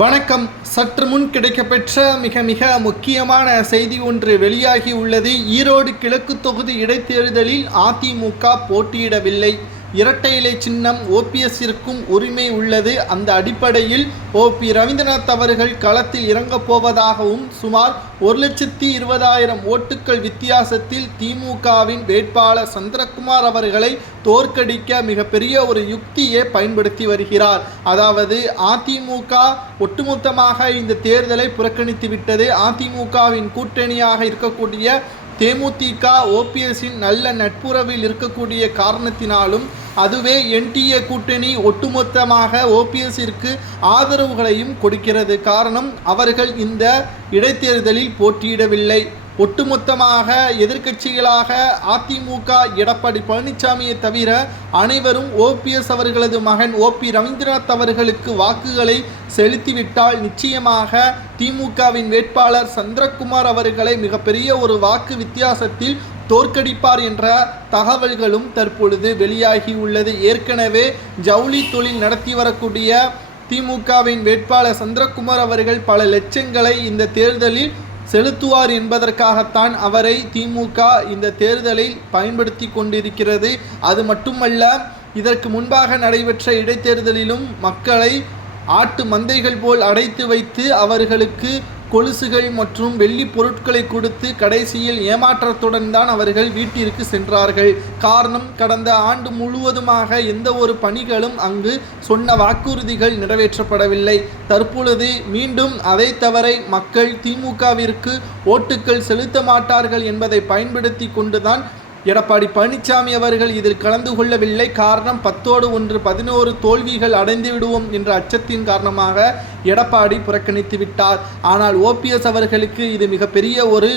வணக்கம். சற்று முன் கிடைக்கப்பெற்ற மிக மிக முக்கியமான செய்தி ஒன்று வெளியாகி உள்ளது. ஈரோடு கிழக்கு தொகுதி இடைத்தேர்தலில் அதிமுக போட்டியிடவில்லை. இரட்டை இலை சின்னம் ஓபிஎஸ்ஸிற்கும் உரிமை உள்ளது. அந்த அடிப்படையில் ஓ பி ரவீந்திரநாத் அவர்கள் களத்தில் இறங்கப் போவதாகவும் சுமார் ஒரு லட்சத்தி இருபதாயிரம் ஓட்டுக்கள் வித்தியாசத்தில் திமுகவின் வேட்பாளர் சந்திரகுமார் அவர்களை தோற்கடிக்க மிகப்பெரிய ஒரு யுக்தியை பயன்படுத்தி வருகிறார். அதாவது அதிமுக ஒட்டுமொத்தமாக இந்த தேர்தலை புறக்கணித்து விட்டது அதிமுகவின் கூட்டணியாக இருக்கக்கூடிய தேமுதிக ஓபிஎஸ்ஸின் நல்ல நட்புறவில் இருக்கக்கூடிய காரணத்தினாலும் அதுவே என்டிஏ கூட்டணி ஒட்டுமொத்தமாக ஓபிஎஸ்ஸிற்கு ஆதரவுகளையும் கொடுக்கிறது. காரணம் அவர்கள் இந்த இடைத்தேர்தலில் போட்டியிடவில்லை. ஒட்டுமொத்தமாக எதிர்க்கட்சிகளாக அதிமுக எடப்பாடி பழனிசாமியை தவிர அனைவரும் ஓபிஎஸ் அவர்களது மகன் ஓபி ரவீந்திரநாத் அவர்களுக்கு வாக்குகளை செலுத்திவிட்டால் நிச்சயமாக திமுகவின் வேட்பாளர் சந்திரகுமார் அவர்களை மிகப்பெரிய ஒரு வாக்கு வித்தியாசத்தில் தோற்கடிப்பார் என்ற தகவல்களும் தற்பொழுது வெளியாகி உள்ளது. ஏற்கனவே ஜவுளி தொழில் நடத்தி வரக்கூடிய திமுகவின் வேட்பாளர் சந்திரகுமார் அவர்கள் பல லட்சங்களை இந்த தேர்தலில் செலுத்துவார் என்பதற்காகத்தான் அவரை திமுக இந்த தேர்தலில் பயன்படுத்தி கொண்டிருக்கிறது. அது மட்டுமல்ல இதற்கு முன்பாக நடைபெற்ற இடைத்தேர்தலிலும் மக்களை ஆட்டு மந்தைகள் போல் அடைத்து வைத்து அவர்களுக்கு கொலுசுகள் மற்றும் வெள்ளி பொருட்களை கொடுத்து கடைசியில் ஏமாற்றத்துடன் தான் அவர்கள் வீட்டிற்கு சென்றார்கள். காரணம் கடந்த ஆண்டு முழுவதுமாக எந்த ஒரு பணிகளும் அங்கு சொன்ன வாக்குறுதிகள் நிறைவேற்றப்படவில்லை. தற்பொழுது மீண்டும் அதை தவறை மக்கள் திமுகவிற்கு ஓட்டுக்கள் செலுத்த மாட்டார்கள் என்பதை பயன்படுத்தி கொண்டுதான் எடப்பாடி பழனிசாமி அவர்கள் இதில் கலந்து கொள்ளவில்லை. காரணம் பத்தோடு ஒன்று பதினோரு தோல்விகள் அடைந்து விடுவோம் என்ற அச்சத்தின் காரணமாக எடப்பாடி புறக்கணித்து விட்டார். ஆனால் ஓபிஎஸ் அவர்களுக்கு இது மிகப்பெரிய ஒரு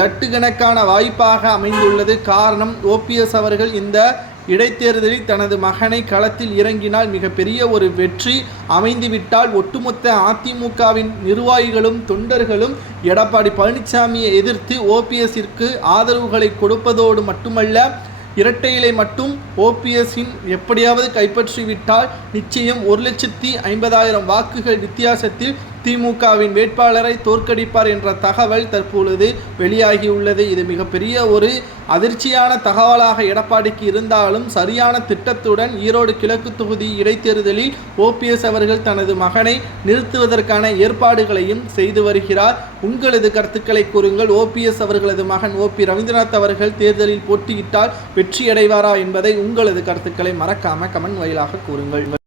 லட்டு கணக்கான வாய்ப்பாக அமைந்துள்ளது. காரணம் ஓபிஎஸ் அவர்கள் இந்த இடைத்தேர்தலில் தனது மகனை களத்தில் இறங்கினால் மிகப்பெரிய ஒரு வெற்றி. அமைந்துவிட்டால் ஒட்டுமொத்த அதிமுகவின் நிர்வாகிகளும் தொண்டர்களும் எடப்பாடி பழனிசாமியை எதிர்த்து ஓபிஎஸ்ஸிற்கு ஆதரவுகளை கொடுப்பதோடு மட்டுமல்ல இரட்டையிலை மட்டும் ஓபிஎஸ்ஸின் எப்படியாவது கைப்பற்றிவிட்டால் நிச்சயம் ஒரு லட்சத்தி ஐம்பதாயிரம் வாக்குகள் வித்தியாசத்தில் திமுகவின் வேட்பாளரை தோற்கடிப்பார் என்ற தகவல் தற்பொழுது வெளியாகியுள்ளது. இது மிகப்பெரிய ஒரு அதிர்ச்சியான தகவலாக எடப்பாடிக்கு இருந்தாலும் சரியான திட்டத்துடன் ஈரோடு கிழக்கு தொகுதி இடைத்தேர்தலில் ஓபிஎஸ் அவர்கள் தனது மகனை நிறுத்துவதற்கான ஏற்பாடுகளையும் செய்து வருகிறார். உங்களது கருத்துக்களை கூறுங்கள். ஓபிஎஸ் அவர்களது மகன் ஓபி ரவீந்திரநாத் அவர்கள் தேர்தலில் போட்டியிட்டால் வெற்றியடைவாரா என்பதை உங்களது கருத்துக்களை மறக்காம கமெண்ட் வாயிலாக கூறுங்கள்.